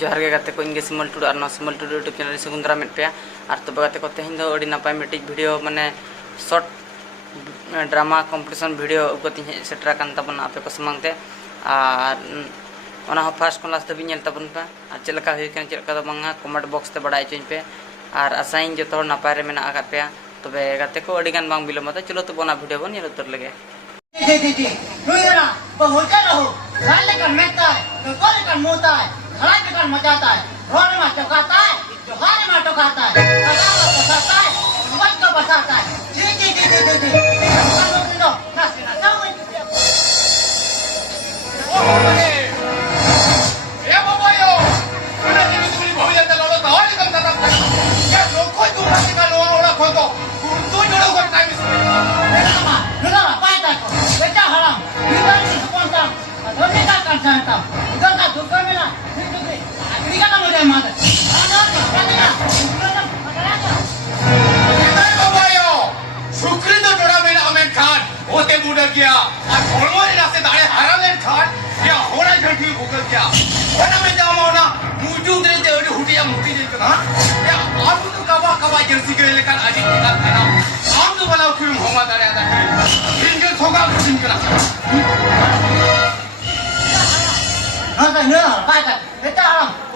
जोहार गे गाते को इनगे सिमल टुडू और ना सिमल टुडू यूट्यूब चैनल सगुंदरा मेट पे और तब गाते को तेहन दो अड़ी नापाय मिटिज वीडियो माने शॉर्ट ड्रामा कॉम्पिटिशन वीडियो उगती सेटरा कान तबना आपे को समंगते और ओना हो फर्स्ट क्लास तभी नेल तबन पे और चलका हुई कन चलका दो बंगा कमेंट बॉक्स ते बड़ाई चुन पे और आसाइन जो तो नापाय रे मेना आगत पे तबे गाते को अड़ी गान बांग बिलोमते चलो तो बोना वीडियो बन नेल उतर लगे रुइरा बहुते रहो खाले का मेता है तो कोल का मोता है खड़ा का मचाता है रोड में टकाता है जोहार में टकाता है अदा में बसाता है समझ को बसाता है जी लो ना से ना ओ बोले ए बाबा यो तूने जी तुम्हारी भौया ते लोलो तो और कम दादा क्या लोग कोई दूर से का लोड़ा ओड़ा खो तो तू जोड़ो कर टाइम से ना पाता को बेटा हराम इधर से कौन-सा धोने का करता इधर का दुकान में ना आखिरी का मुझे मार शुक्री तो जोड़ा मैंने अमेर खान होते बूढ़ा किया और होलमोरी रास्ते दाढ़े हरालेन खान क्या होना झटकी भूगल क्या होना में जामा होना मौजूद रहे थे और हुटिया मुक्ति दे ना या आप तो कवा जर्सी के लेकर आज की बात है ना आम तो वाला क्यों होगा दाढ़े आधा इनके थोड़ा कुछ करा हाँ तो ना काय बेटा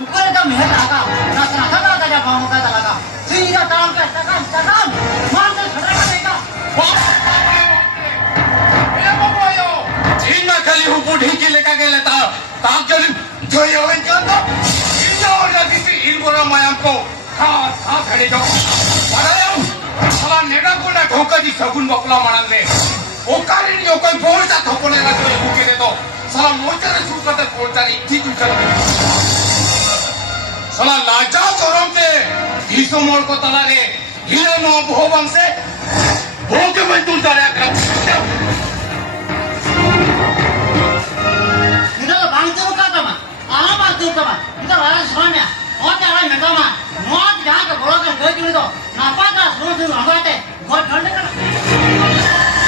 ऊपर का मेहनत आगा ना ना का भाव का लगा सीधा काम पे तकाम मार से खड़ा करेगा ए बाबा यो इनमें खाली हूं बूढ़ी की लेकर के लेता ताक जो ये होए क्या तो इन और लगी इन बोरा मायाम को हां खड़े जाओ बड़ा साला नेगा को ना ठोका दी सगुन बपला मानन में ओकारी नहीं कोई बोलता ठोकने लगा तो भूखे दे तो साला मोचरे शुरू करते बोलता नहीं ठीक कर साला लाजा चोरों के हिस्सों मोड़ को तला रे हीरे नो भोवंग से भोगे में तुम तारे कर इधर बांधते हो का तमा आला बांधते हो तमा इधर वाला सोने और क्या है मेरा मां मौत जहां का बोला कर गई तो नापा का सुनो हमारे बहुत ठंड कर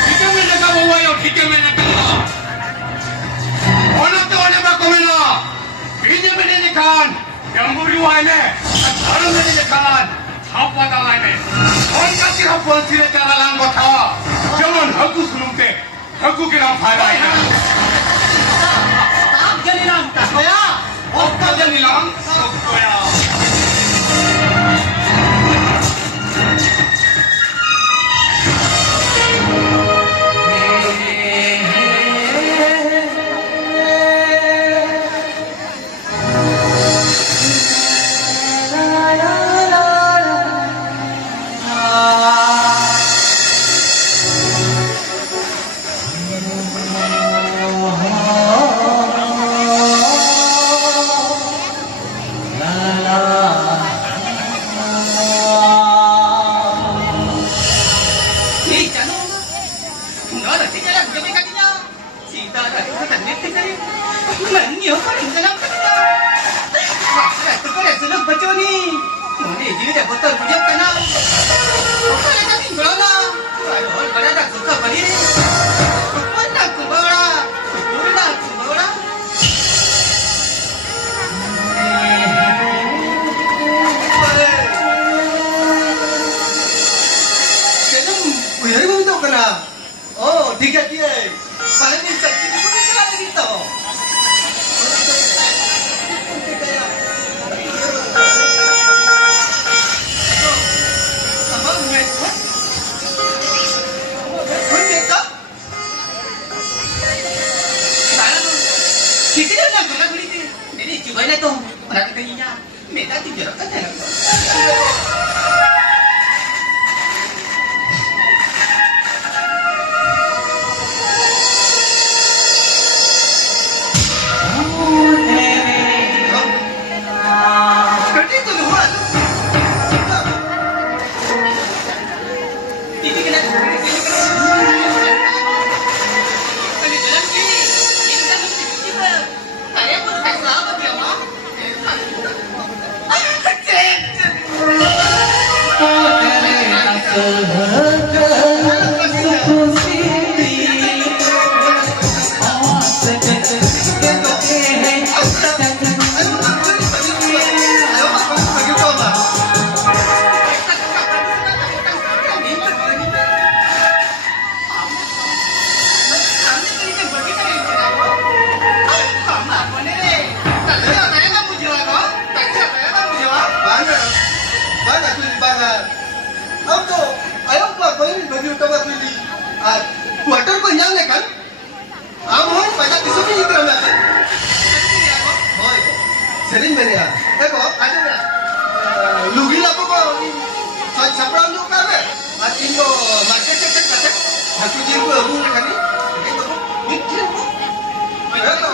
ठीक है मैंने कहा वो यो ठीक है मैंने कहा ओनो तो ओने बा कोमेना बीजे में ने खान जंबूरी वाले अठारों में ने खान छापा डालाने कौन का सिर्फ बोलती है क्या लांग बता जमन हकु सुनते हकु के नाम फायदा है आप जनी नाम तकोया ओक्का जनी नाम तकोया আর কোয়ার্টার को nyam lekan am hoy paisa kisu ni ikram na hoy sering mene देखो आजे ना लुगी लाको को सप्राम जो का है और इनको मार्केट से करते हाथी जी को अबू ने खाली मिठी को देखो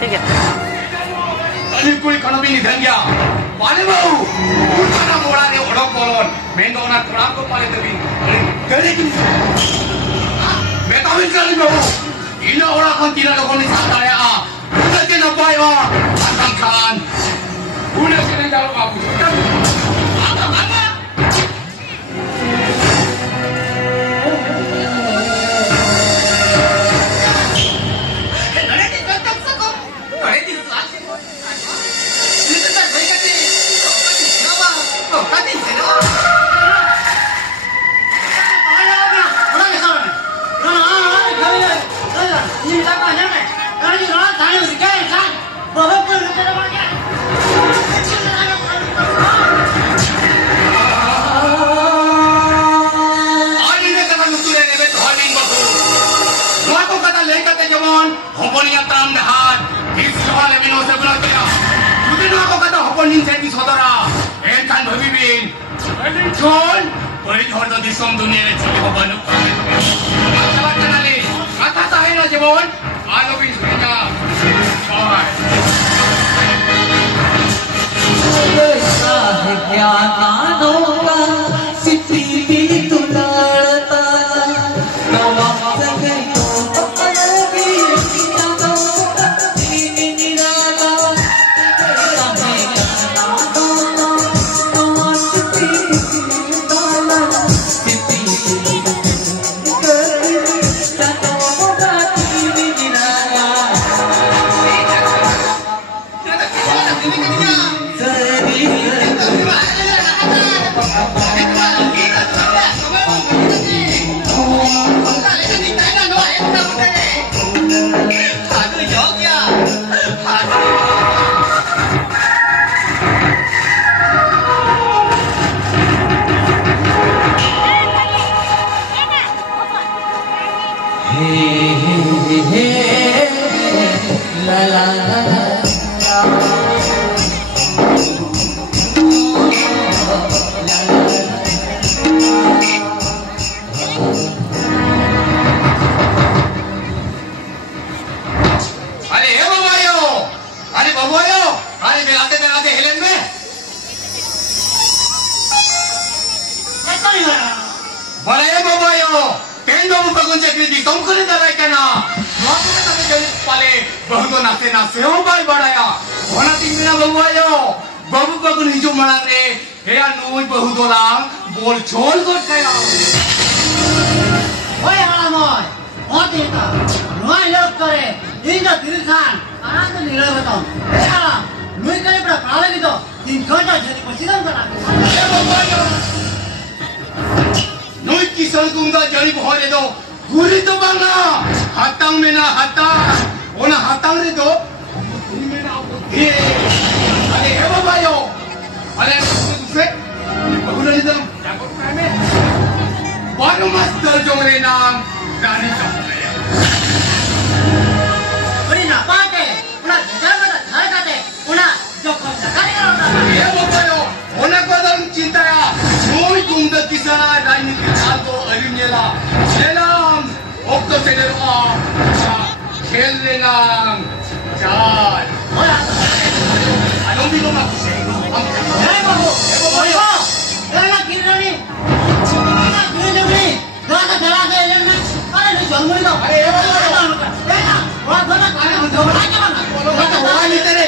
ठीक है अली कोई कनो भी निधन गया पाले बाबू उनका मोड़ा ने ओढ़ो बोलोन मैं तो ना खराब को पाले तभी गले की मैं तो भी कर बाबू इन ओढ़ा कौन तीन लोगों ने साथ आया उधर के न पाए वा आसम खान उन्हें से नहीं डालो बाबू आगा आगा दिसम दुनिया ने चली हो बनु बात नाले कथा साहे ना जीवन आलो भी सुना बाय साहित्या कानोवा सिटी भी तुलाळता नवा सगळी तो पळवी किता तिनी निराला साहे कानोवा नवा सिटी तुलाळता सिटी कानोवा तिनी निराला La la la la. अरे हे बाबायो अरे बाबायो अरे बेलाते हेलेन में बोले हे बाबायो पेन बाबू कौन चक्री दी तुम करे दराई करना बाबू के तब जल पाले बहुत नाते नाते हो भाई बढ़ाया होना तीन ना बाबायो बाबू कौन हिजो मना रे हे या नोई बहु दोला बोल छोल कर खाया ओए हालामोय बहुत ही था नोआ योग करे इन जो तिरसान आनंद नीला बताओ ऐसा नुई कहीं पर काले की तो 3 घंटा जल्दी पसीना करा नुई किसान कुंगा जड़ी बहुत दो गुरी तो बंगा हाथांग में ना हाथांग ओना हाथांग रे दो गुरी में ना बुद्धि अरे हे बाबा यो अरे दूसरे बहुला निदम जागो में बारो मास्टर जोंगरे नाम रानी का बड़ी ना पाते उना जगह में था जाते उना जो कौन सा करेगा हे बाबा यो ओना को दम चिंता या नुई कुंगा किसान राजनीति आतो अरिनेला सेलाम ओक्तो सेलेरो खेल लेना चार आलों भी लोग आपसे हे बाबू गाना किरनी गाना किरनी गाना चला के लेना अरे नहीं जंगल तो अरे ये बाबू ए ना वो गाना गाना हम तो बना के बना बोलो तो हुआ नहीं तेरे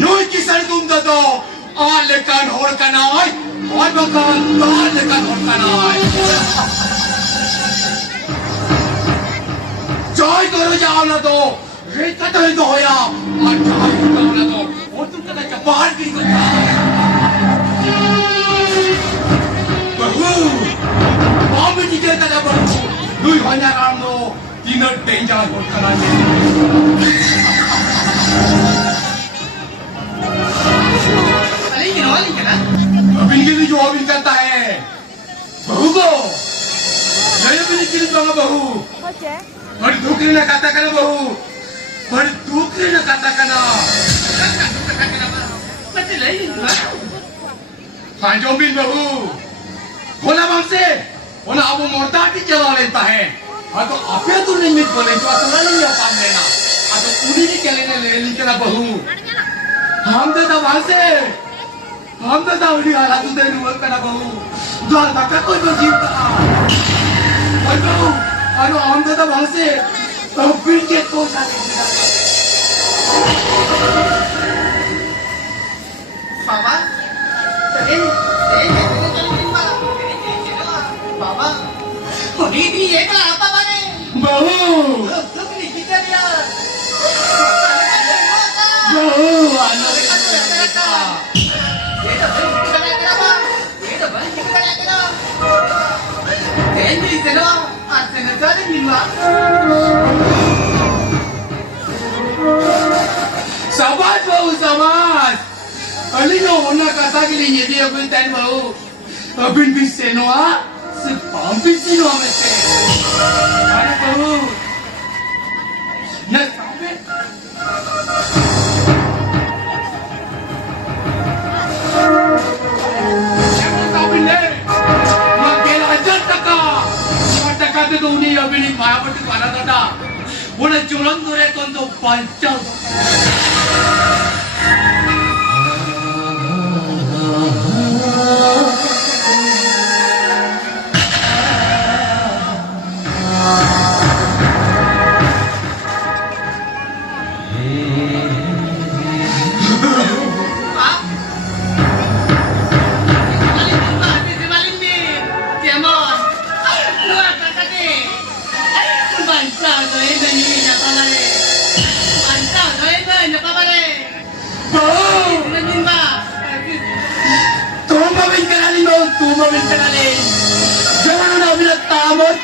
नुई किसान तुम तो लेकर होड़ का नाय और बकान तार लेकर होड़ का नाय जॉय करो जाओ ना तो रेत तो ही तो होया और जॉय करो ना तो वो तुम का चपार की करता बहू बाप भी टिके का बहू नुई होया काम नो तीनों डेंजर होड़ का नाय अभी के लिए जो अभी करता है बहू को जय भी निकल पाऊंगा बहू बड़ी धूकरी न खाता करना बहू बड़ी धूकरी न खाता करना हाँ जो भी बहू बोला हमसे बोला अब वो मोर्ता भी चला लेता है हाँ तो आपे तो निमित बोले तो अतला नहीं आ पान लेना हाँ तो उन्हीं के केले ने ले ली करना बहू हम तो वहां से हम तो दावड़ी हारा तू दे रुआ करा बहू द्वार तक कोई तो जीव का और बहू और हम तो वहां से तो पीट के को बाबा बाबा कोई भी एक ला पापा ने बहू तो नहीं कितना दिया बहू आना ये तो बन कितना करा तेरी से ना आज से ना जाने मिलवा समाज बहू समाज अली को होना कथा के लिए ये भी अपन तैन बहू अबिन भी सेनोआ सिर्फ पाम भी सेनोआ में से अरे बहू न सामने तो उन्हें अभी नहीं पाया बट पाना था उन्हें चुलन दूरे कौन तो पंचा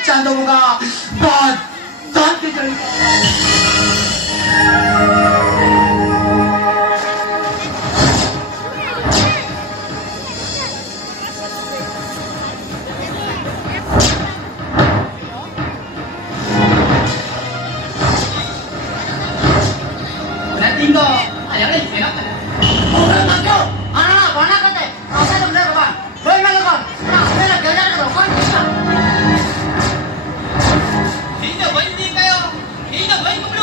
चांदोगा बात ताक के चल Latin do, ayah lagi kena kan? Orang nak kau, anak mana kata? Asal tu berapa kan? Boleh mana kan? Nah, saya nak kerja tu kan? Ini baik ni kayo, ini baik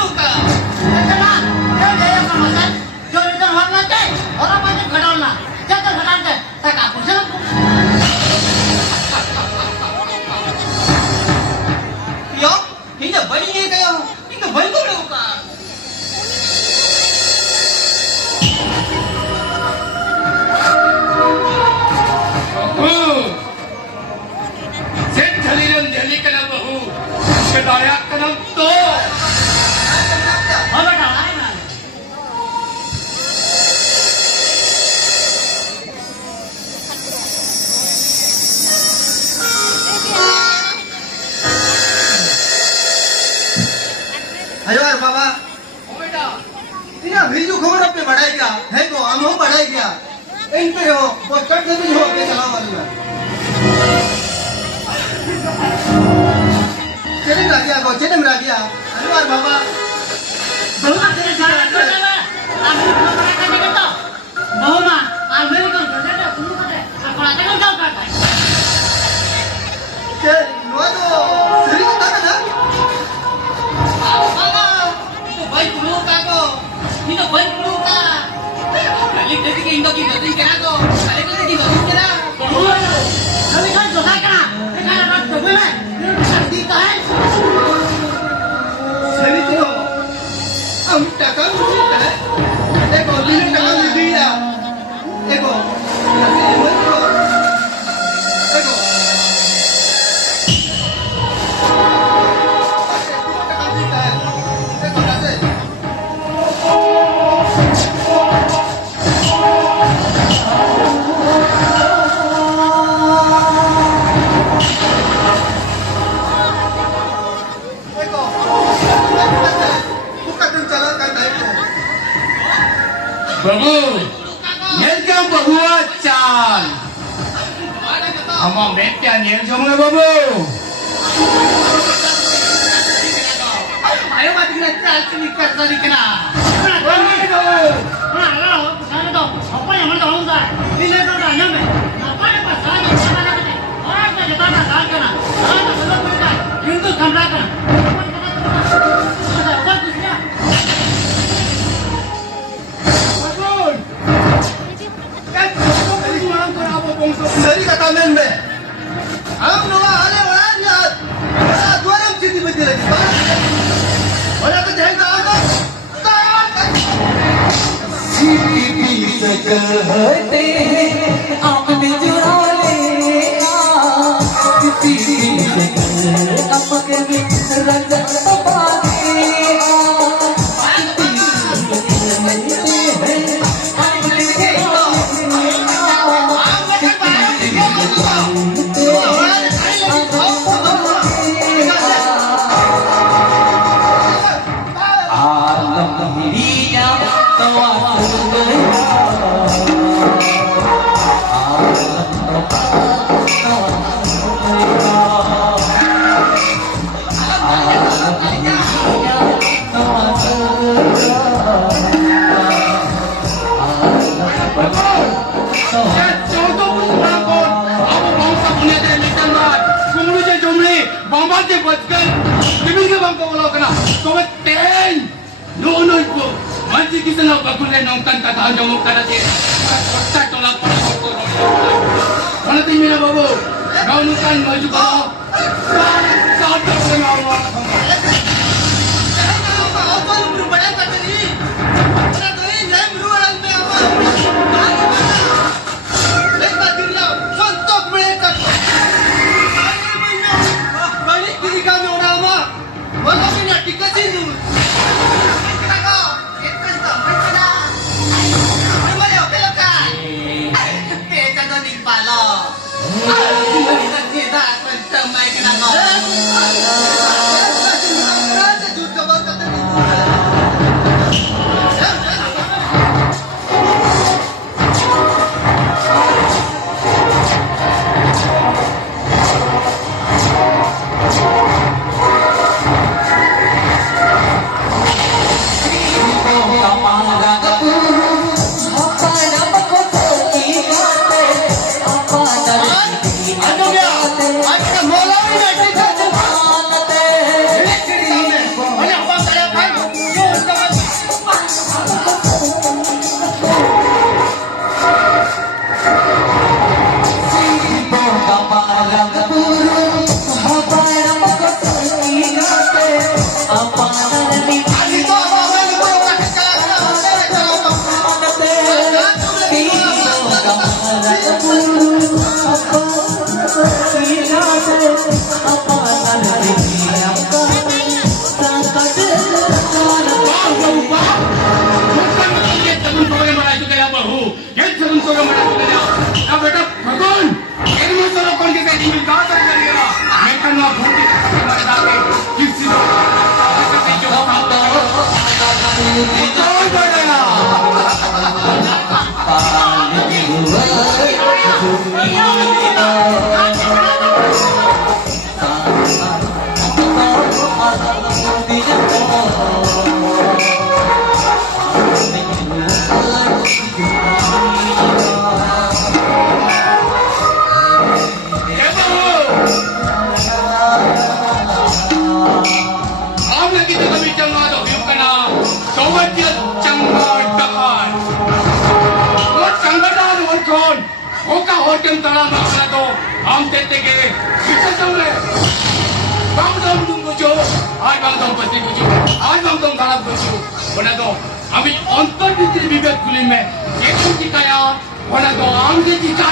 Kedaya kenang to. हो बेटा आए ना अयो यार बाबा तीना भिजू खबर पे बढ़ाई क्या है को हम हो बढ़ाई क्या इन पे हो वो कट से भी हो के चला वाली है चले ना गया को चले ना गया अयो यार बाबा बहुमा तेरे जाना तो जाना आप खबर करने के तो बहुमा अमेरिकन गंडा तुम करे अपना तक जाओ काटा के नो तो सही तो था ना बाबा तो भाई कुलो का को ये तो भाई कुलो का कल देखी के इंदो की नदी करा को कल देखी की नदी करा कभी कल जो था करा ये करा बात तो बोले ये शादी का है सही तो हम टका मुझे है देखो दिन टका मिल गया देखो देखो Babu, welcome bahua chan. Ama mepya nyel jomwe babu. ayo mati kena chal sini kerja di kena apa yang mana orang dah ini tu dah nyampe apa yang pasal ni apa nak kena orang tu kita nak dah kena orang tu belum kena Hindu kamera kena apa tu dia सही का काम में हम लोग आने वाला यार द्वारा चिट्ठी बदल रही है और तो जाएगा आगे से कहते हैं आपने चुरा लिया किसी से अपने रंग तपा दिया kita nak bagulan nongkan kata jomok kada dia. Kota tolak pada kota. Mana timnya babu? Kau nongkan maju kau. Kau tak kenal orang. apa lu berubah kata ni mana tu ni jangan berubah me apa lepas dunia sontok mereka balik kiri kami orang lama walau punya dikasih tu Tidak, tidak, tidak, tidak, tidak, tidak, lagi tu kami jangan ada hidup kena. Coba dia jangan dahan. Buat jangan dahan orang. Oka hotel tanah makna tu. Am tete ke kita boleh. Bang dom tunggu jo. Ay bang dom pasti buju. Ay bang dom dalam buju. Mana tu? Kami antar diri bibet kulit me. Jepun kita ya. Mana tu? Am je kita.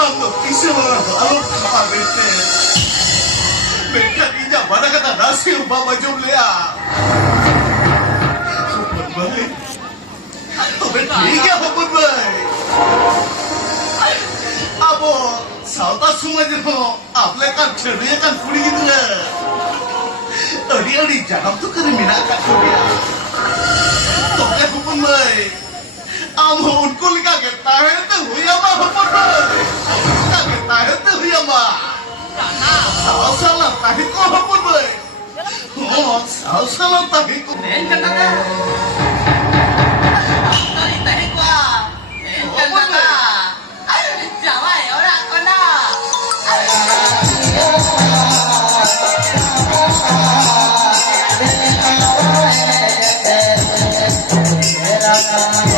Amo kisah alam apa bete. Mereka tidak mana kata nasi ubah jom lea. Hubun baik. Hubun tiga hubun baik. Abo sauta semua jenuh. Apalagi kan ceria kan puri gitu lah. Adi jangan tu kena minat kat dia. Tolong hubun baik. Amo उनको लिखा कहता है तो हुआ मा हपन भाई लिखा कहता है तो हुआ मा साल साल ताही को हपन भाई हो साल साल ताही को Nen kata Tadi tahi gua. Nen kata. Jawai orang kena. Terima kasih.